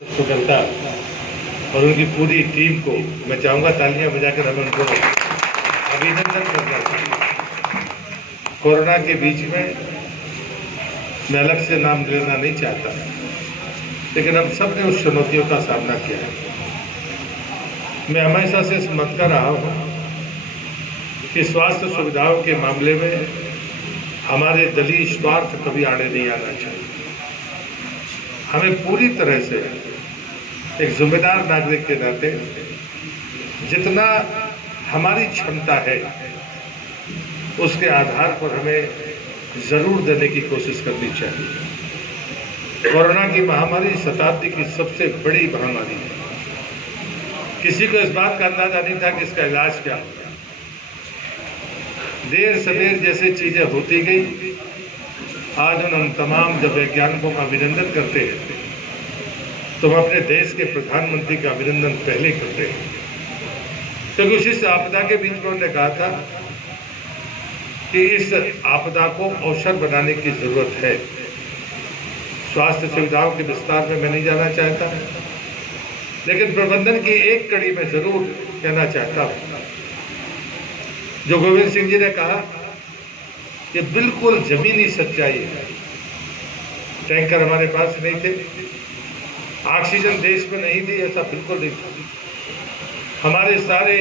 सुगंधा और उनकी पूरी टीम को मैं चाहूँगा तालियां बजाकर हमें उनको अभिनंदन करना चाहिए। कोरोना के बीच में मैं अलग से नाम लेना नहीं चाहता, लेकिन हम सब ने उस चुनौतियों का सामना किया है। मैं हमेशा से समझता रहा हूँ कि स्वास्थ्य सुविधाओं के मामले में हमारे दलीय स्वार्थ कभी आड़े नहीं आना चाहिए। हमें पूरी तरह से एक जिम्मेदार नागरिक के नाते जितना हमारी क्षमता है उसके आधार पर हमें जरूर देने की कोशिश करनी चाहिए। कोरोना की महामारी शताब्दी की सबसे बड़ी महामारी है। किसी को इस बात का अंदाजा नहीं था कि इसका इलाज क्या होगा। देर सवेर जैसे चीजें होती गई, आज उन तमाम जब वैज्ञानिकों का अभिनंदन करते हैं तो हम अपने देश के प्रधानमंत्री का अभिनंदन पहले करते हैं, क्योंकि उस आपदा के बीच में उन्होंने कहा था कि इस आपदा को अवसर बनाने की जरूरत है। स्वास्थ्य सुविधाओं के विस्तार में मैं नहीं जाना चाहता, लेकिन प्रबंधन की एक कड़ी में जरूर कहना चाहता हूं। जो गोविंद सिंह जी ने कहा ये बिल्कुल जमीनी सच्चाई है। टैंकर हमारे पास नहीं थे, ऑक्सीजन देश में नहीं थी, ऐसा बिल्कुल नहीं था। हमारे सारे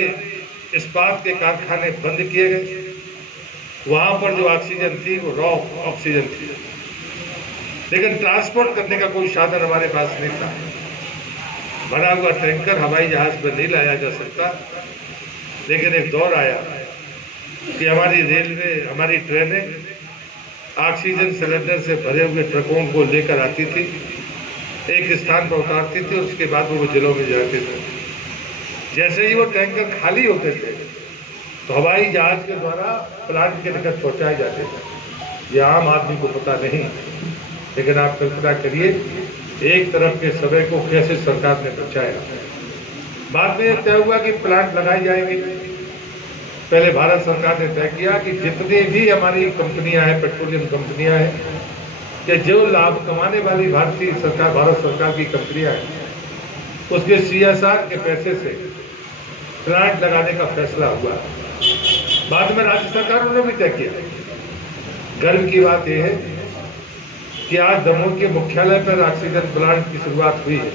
इस्पात के कारखाने बंद किए गए। वहां पर जो ऑक्सीजन थी वो रॉ ऑक्सीजन थी, लेकिन ट्रांसपोर्ट करने का कोई साधन हमारे पास नहीं था। भरा हुआ टैंकर हवाई जहाज पर नहीं लाया जा सकता, लेकिन एक दौर आया कि हमारी रेलवे, हमारी ट्रेनें ऑक्सीजन सिलेंडर से भरे हुए ट्रकों को लेकर आती थी, एक स्थान पर उतारती थी और उसके बाद वो जिलों में जाते थे। जैसे ही वो टैंकर खाली होते थे तो हवाई जहाज के द्वारा प्लांट के निकट पहुंचाए जाते थे। ये आम आदमी को पता नहीं, लेकिन आप कल्पना करिए एक तरफ के समय को कैसे सरकार ने बचाया। बाद में यह तय हुआ कि प्लांट लगाई जाएंगे। पहले भारत सरकार ने तय किया कि जितनी भी हमारी कंपनियां हैं, पेट्रोलियम कंपनियां हैं, कि जो लाभ कमाने वाली भारत सरकार की कंपनियां हैं, उसके CSR के पैसे से प्लांट लगाने का फैसला हुआ। बाद में राज्य सरकारों ने भी तय किया। गर्व की बात यह है कि आज दमोह के मुख्यालय पर ऑक्सीजन प्लांट की शुरुआत हुई है।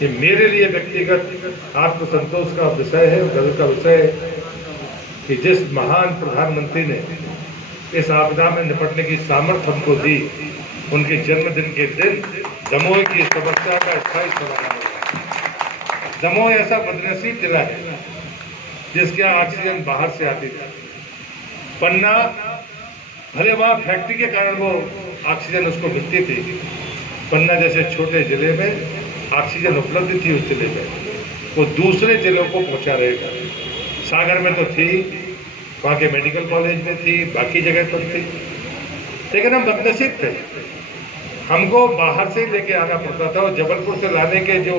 ये मेरे लिए व्यक्तिगत आत्मसंतोष का विषय है, गर्व का विषय है कि जिस महान प्रधानमंत्री ने इस आपदा में निपटने की सामर्थ्य हमको दी, उनके जन्मदिन के दिन दमोह की समस्या का स्थायी समाधान होगा। दमोह ऐसा बदनसीब जिला है जिसके यहाँ ऑक्सीजन बाहर से आती थी। पन्ना भले वहां फैक्ट्री के कारण वो ऑक्सीजन उसको मिलती थी, पन्ना जैसे छोटे जिले में ऑक्सीजन उपलब्ध थी उस जिले में, वो दूसरे जिलों को पहुंचा रहेगा। सागर में तो थी, वहाँ के मेडिकल कॉलेज में थी, बाकी जगह पर थी, लेकिन हम बदनसीब थे। हमको बाहर से लेके आना पड़ता था और जबलपुर से लाने के जो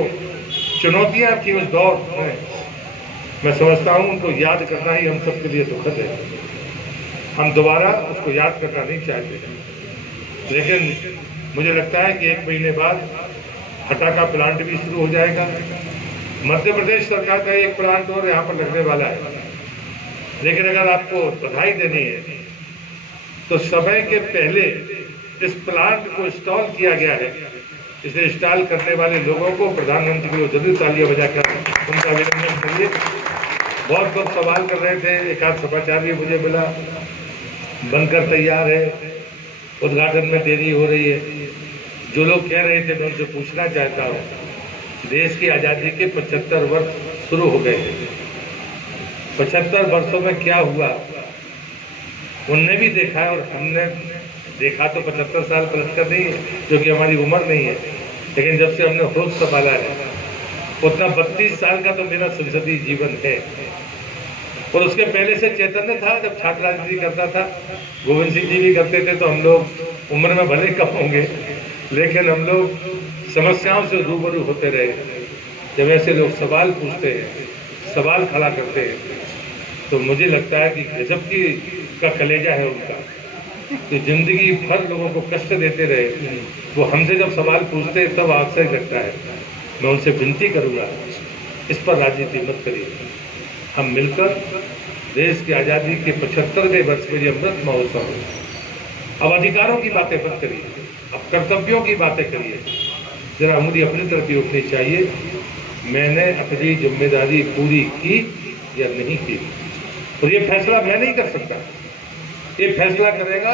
चुनौतियां थी उस दौर में, मैं समझता हूँ उनको याद करना ही हम सबके लिए दुखद है। हम दोबारा उसको याद करना नहीं चाहते, लेकिन मुझे लगता है कि 1 महीने बाद हटा का प्लांट भी शुरू हो जाएगा। मध्य प्रदेश सरकार का एक प्लांट और यहाँ पर लगने वाला है, लेकिन अगर आपको बधाई देनी है तो समय के पहले इस प्लांट को इंस्टॉल किया गया है। इसे इंस्टॉल करने वाले लोगों को, प्रधानमंत्री को जरूर तालियां बजाकर उनका अभिनंदन करिए। बहुत लोग सवाल कर रहे थे, एक आध समाचार भी मुझे मिला, बनकर तैयार है, उद्घाटन में देरी हो रही है। जो लोग कह रहे थे मैं उनसे पूछना चाहता हूँ, देश की आज़ादी के 75 वर्ष शुरू हो गए हैं। 75 वर्षों में क्या हुआ उनने भी देखा है और हमने देखा। तो 75 साल पलटकर नहीं है, जो कि हमारी उम्र नहीं है, लेकिन जब से हमने होश संभाला है उतना 32 साल का तो मेरा संसदीय जीवन है। और उसके पहले से चैतन्य था, जब छात्र राजनीति करता था, गोविंद सिंह जी भी करते थे, तो हम लोग उम्र में भले कम होंगे, लेकिन हम लोग समस्याओं से रूबरू होते रहे। जब ऐसे लोग सवाल पूछते हैं, सवाल खड़ा करते हैं, तो मुझे लगता है कि गजब की का कलेजा है उनका। कि जिंदगी भर लोगों को कष्ट देते रहे, वो हमसे जब सवाल पूछते हैं तब आश्चर्य लगता है। मैं उनसे विनती करूँगा, इस पर राजनीति मत करिए। हम मिलकर देश की आज़ादी के 75वें वर्ष में ये अमृत महोत्सव, अब अधिकारों की बातें मत करिए, अब कर्तव्यों की बातें करिए। जरा मुझे अपनी तरफ ही उठनी चाहिए, मैंने अपनी जिम्मेदारी पूरी की या नहीं की। और ये फैसला मैं नहीं कर सकता, ये फैसला करेगा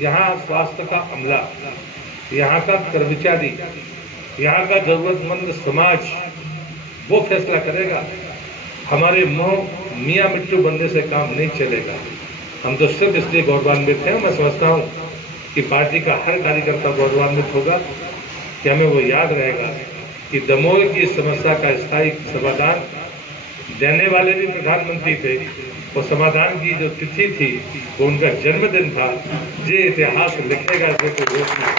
यहाँ स्वास्थ्य का अमला, यहाँ का कर्मचारी, यहाँ का जरूरतमंद समाज, वो फैसला करेगा। हमारे मुंह मियाँ मिट्टू बनने से काम नहीं चलेगा। हम तो सिर्फ इसलिए गौरवान्वित हैं, मैं समझता हूँ कि पार्टी का हर कार्यकर्ता गौरवान्वित होगा कि हमें वो याद रहेगा कि दमोह की समस्या का स्थायी समाधान देने वाले भी प्रधानमंत्री थे, और समाधान की जो तिथि थी वो उनका जन्मदिन था। ये इतिहास लिखेगा, इसमें कोई दोष नहीं।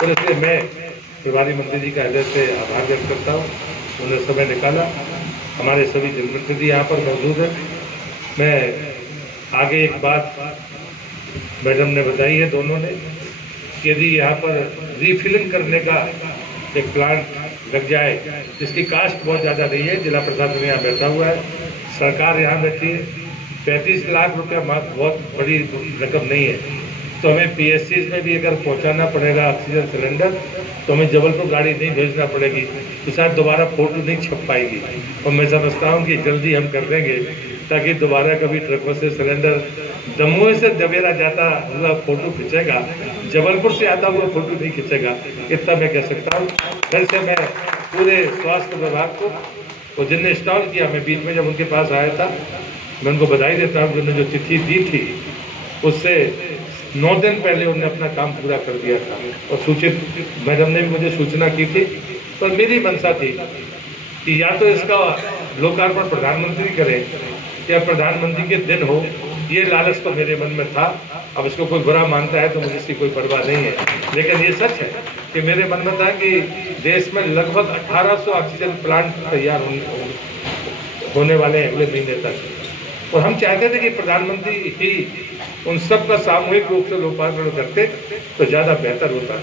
और इसलिए मैं प्रभारी मंत्री जी का हृदय से आभार व्यक्त करता हूँ, उन्होंने समय निकाला। हमारे सभी जनप्रतिनिधि यहाँ पर मौजूद हैं। मैं आगे एक बात मैडम ने बताई है दोनों ने, कि यदि यहाँ पर रीफिलिंग करने का एक प्लांट लग जाए, जिसकी कास्ट बहुत ज़्यादा नहीं है, जिला प्रशासन यहाँ बैठा हुआ है, सरकार यहाँ बैठी है, 35 लाख रुपया बहुत बड़ी रकम नहीं है, तो हमें PSCs में भी अगर पहुँचाना पड़ेगा ऑक्सीजन सिलेंडर, तो हमें जबलपुर गाड़ी नहीं भेजना पड़ेगी, तो शायद दोबारा फोटो नहीं छप पाएगी। और मैं समझता हूँ कि जल्दी हम कर देंगे, ताकि दोबारा कभी ट्रकों से सिलेंडर दमोह से दबेरा जाता हुआ फोटो खींचेगा, जबलपुर से आता हुआ फोटो नहीं खींचेगा। इतना मैं कह सकता हूँ। फिर से मैं पूरे स्वास्थ्य विभाग को, और जिनने इंस्टॉल किया, मैं बीच में जब उनके पास आया था, मैं उनको बधाई देता हूँ। उन्होंने जो तिथि दी थी उससे 9 दिन पहले उन्होंने अपना काम पूरा कर दिया था, और सूचित मैडम ने भी मुझे सूचना की थी। पर मेरी मंशा थी कि या तो इसका लोकार्पण प्रधानमंत्री करें या प्रधानमंत्री के दिन हो, ये लालच तो मेरे मन में था। अब इसको कोई बुरा मानता है तो मुझे इसकी कोई परवाह नहीं है, लेकिन ये सच है कि मेरे मन में था कि देश में लगभग 1800 ऑक्सीजन प्लांट तैयार होने वाले हैं अगले महीने तक, और हम चाहते थे कि प्रधानमंत्री ही उन सब का सामूहिक रूप से लोकार्पण करते तो ज़्यादा बेहतर होता।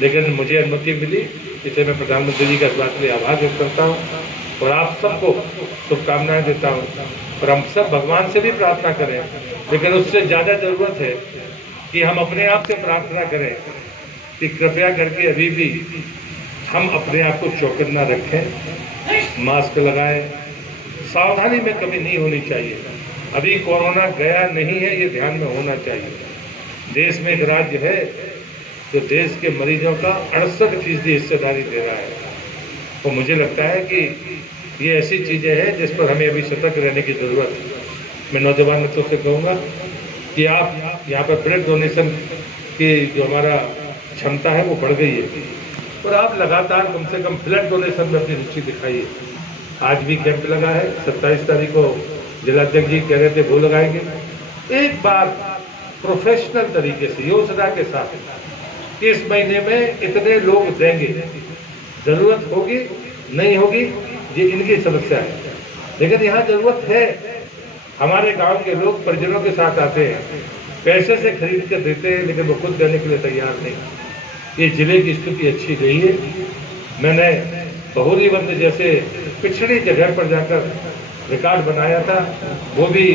लेकिन मुझे अनुमति मिली, इसे मैं प्रधानमंत्री जी का इस बात के लिए आभार व्यक्त करता हूँ, और आप सबको शुभकामनाएं देता हूँ। और हम सब भगवान से भी प्रार्थना करें, लेकिन उससे ज़्यादा ज़रूरत है कि हम अपने आप से प्रार्थना करें कि कृपया करके अभी भी हम अपने आप को चौकन्ना रखें, मास्क लगाएं, सावधानी में कमी नहीं होनी चाहिए। अभी कोरोना गया नहीं है, ये ध्यान में होना चाहिए। देश में एक राज्य है जो देश के मरीजों का 68% हिस्सेदारी दे रहा है, और मुझे लगता है कि ये ऐसी चीज़ें हैं जिस पर हमें अभी सतर्क रहने की ज़रूरत है। मैं नौजवान मित्रों से कहूँगा कि आप यहाँ पर ब्लड डोनेशन की जो हमारा क्षमता है वो बढ़ गई है, और आप लगातार कम से कम ब्लड डोनेशन में अपनी रुचि दिखाइए। आज भी कैंप लगा है, 27 तारीख को जिलाध्यक्ष जी कह रहे थे वो लगाएंगे। एक बार प्रोफेशनल तरीके से योजना के साथ कि इस महीने में इतने लोग देंगे, जरूरत होगी नहीं होगी ये इनकी समस्या है, लेकिन यहाँ जरूरत है। हमारे गांव के लोग परिजनों के साथ आते हैं, पैसे से खरीद कर देते हैं, लेकिन वो खुद देने के लिए तैयार नहीं। ये जिले की स्थिति अच्छी नहीं है। मैंने बहुरीबंद जैसे पिछड़ी जगह पर जाकर रिकॉर्ड बनाया था, वो भी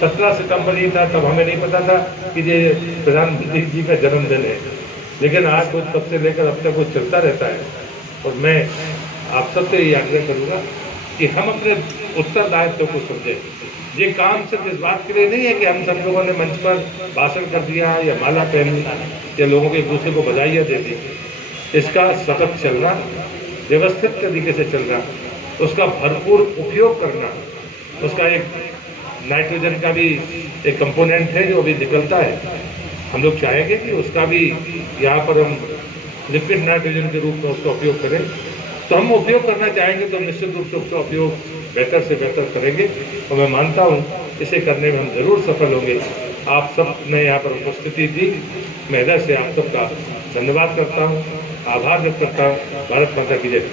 17 सितंबर ही था, तब हमें नहीं पता था कि ये प्रधानमंत्री जी का जन्मदिन है, लेकिन आज वो तब से लेकर अब तक वो चलता रहता है। और मैं आप सबसे ये आग्रह करूँगा कि हम अपने उत्तरदायित्व को समझें। ये काम सिर्फ इस बात के लिए नहीं है कि हम सब लोगों ने मंच पर भाषण कर दिया या माला पहनी या लोगों के एक दूसरे को बधाइयाँ दे दी। इसका सतत चलना, व्यवस्थित तरीके से चलना, उसका भरपूर उपयोग करना, उसका एक नाइट्रोजन का भी एक कंपोनेंट है जो अभी निकलता है। हम लोग चाहेंगे कि उसका भी यहाँ पर हम लिक्विड नाइट्रोजन के रूप में उसका उपयोग करें, तो हम उपयोग करना चाहेंगे तो निश्चित रूप से उसका उपयोग बेहतर से बेहतर करेंगे, और मैं मानता हूँ इसे करने में हम जरूर सफल होंगे। आप सब ने यहाँ पर उपस्थिति दी, मैं हृदय से आप सबका धन्यवाद करता हूँ, आभार व्यक्त करता हूँ। भारत माता की जय।